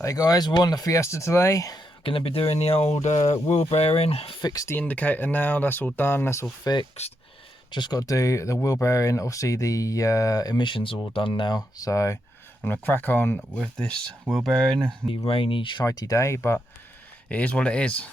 Hey guys, we're on the Fiesta today. Going to be doing the old wheel bearing. Fixed the indicator now, that's all done, that's all fixed. Just got to do the wheel bearing. Obviously the emissions are all done now, so I'm going to crack on with this wheel bearing. The rainy, shitey day, but it is what it is.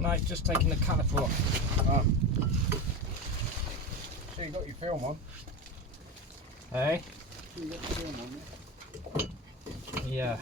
No, just taking the caliper off. So you got your film on? Hey? You got the film on, Yeah.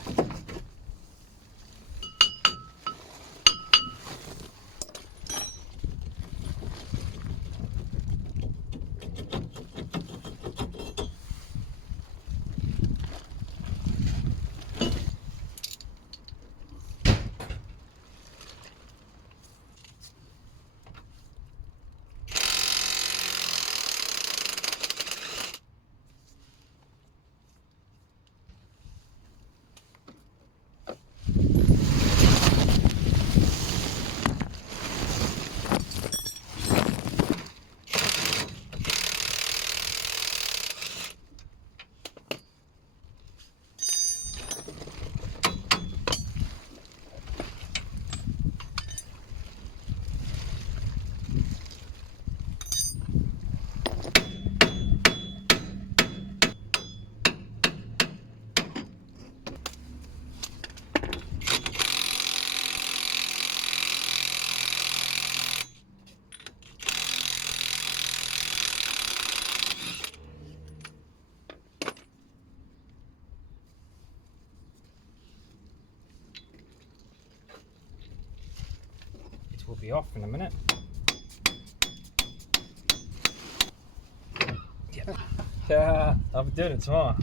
It will be off in a minute. Yeah, I'll be doing it tomorrow.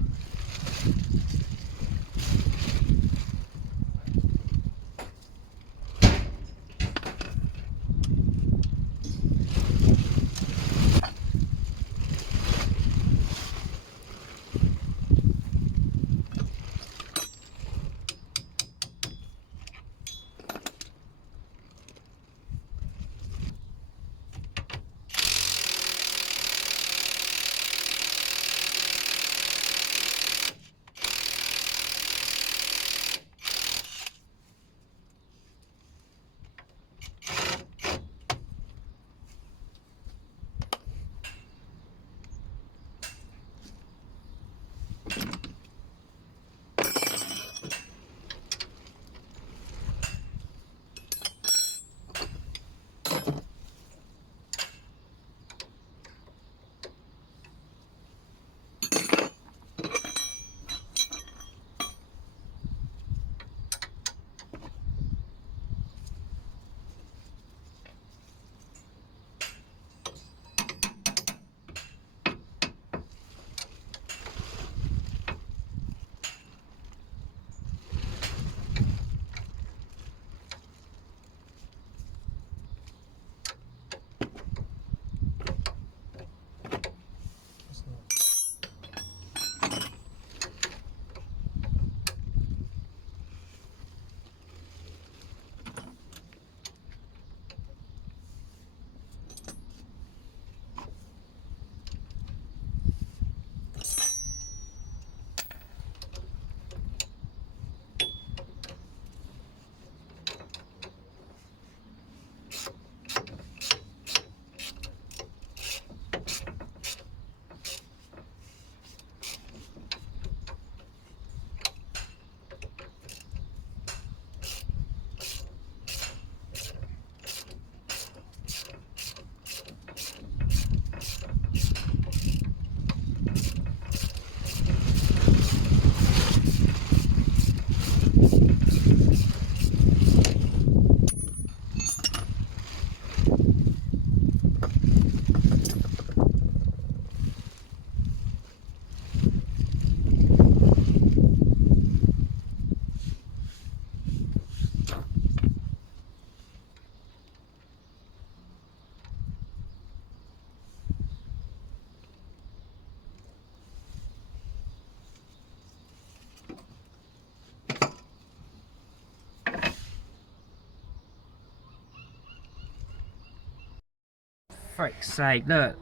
frick's sake, look.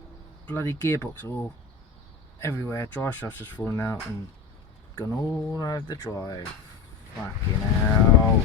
Bloody gearbox all everywhere. Drive shaft's just fallen out and gone all over the drive. Fucking hell.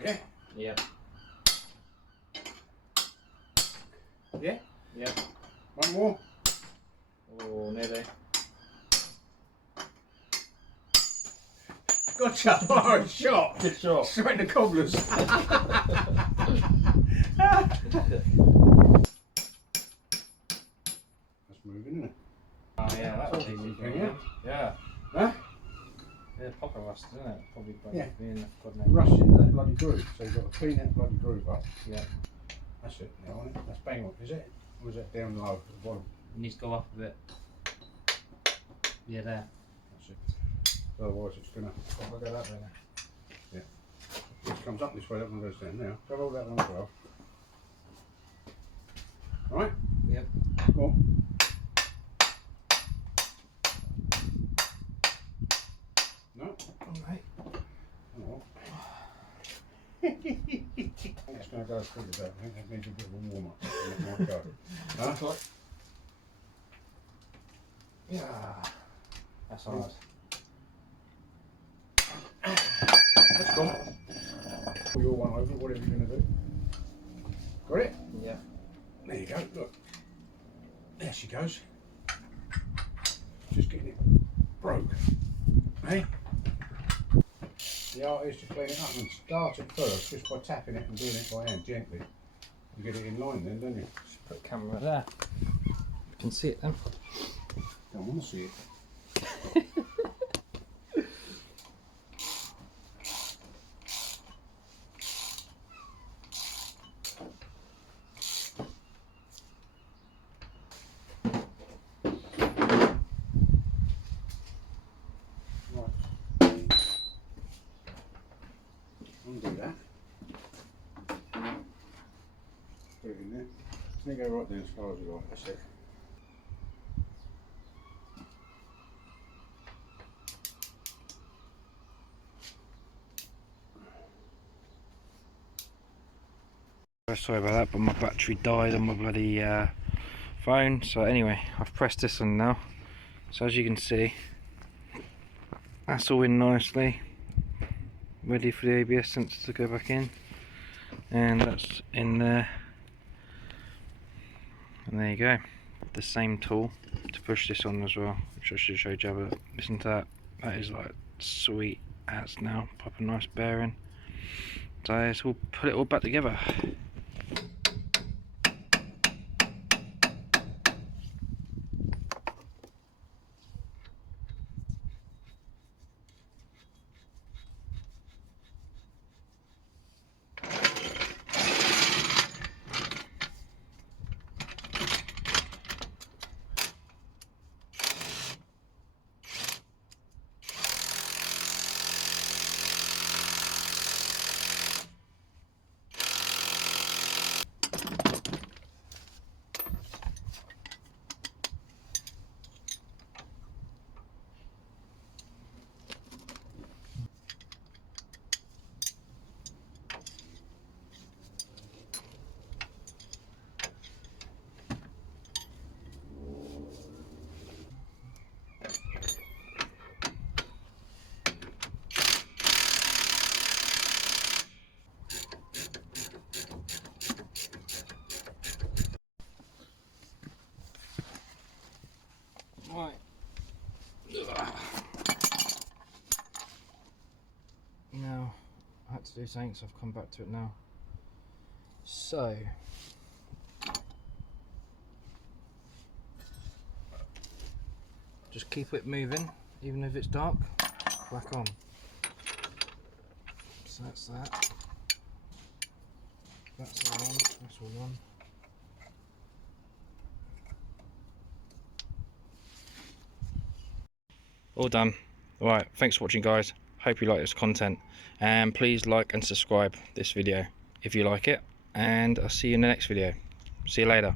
Yeah? Yep. Yeah? Yep. One more? Oh, nearly. Gotcha! Oh, shot! Good shot. Straight in the cobblers. That's moving, isn't it? Oh yeah, that was easy for you. Yeah. Huh? Yeah, proper rust, isn't it? Probably Yeah. being God knows. Rush into that bloody groove. So you've got to clean that bloody groove up. Yeah. That's it now, isn't it? That's bang on, is it? Or is it down low at the bottom? It needs to go up a bit. Yeah, there. That's it. Otherwise it's gonna... I'll go that way now. Yeah. This comes up this way, that one goes down now. Grab all that one as well. Alright? Yep. Go on. No? Alright. Oh. It's going to go as quick as that. I think that needs a bit of a warm up. It might go. Huh? Yeah. That's hard. That's gone. Pull your one over, whatever you're going to do. Got it? Yeah. There you go, look. There she goes. Just getting it broke. Hey? The art is to clean it up and start it first just by tapping it and doing it by hand gently. You get it in line then, don't you? Just put the camera there. You can see it then. Don't want to see it. Undo that. Put it in there. Let me go right down as far as you like. That's it. Sorry about that, but my battery died on my bloody phone. So anyway, I've pressed this on now. So as you can see, that's all in nicely. Ready for the ABS sensor to go back in. And that's in there. And there you go. The same tool to push this on as well, which I should show you. But listen to that. That is like sweet as now. Pop a nice bearing. So let's all put it all back together. Right. Now, I had to do something, so I've come back to it now. So, just keep it moving, even if it's dark. Back on. So that's that. That's all on. That's all on. all done. Right, thanks for watching, guys. Hope you like this content, and please like and subscribe this video if you like it, and I'll see you in the next video. See you later.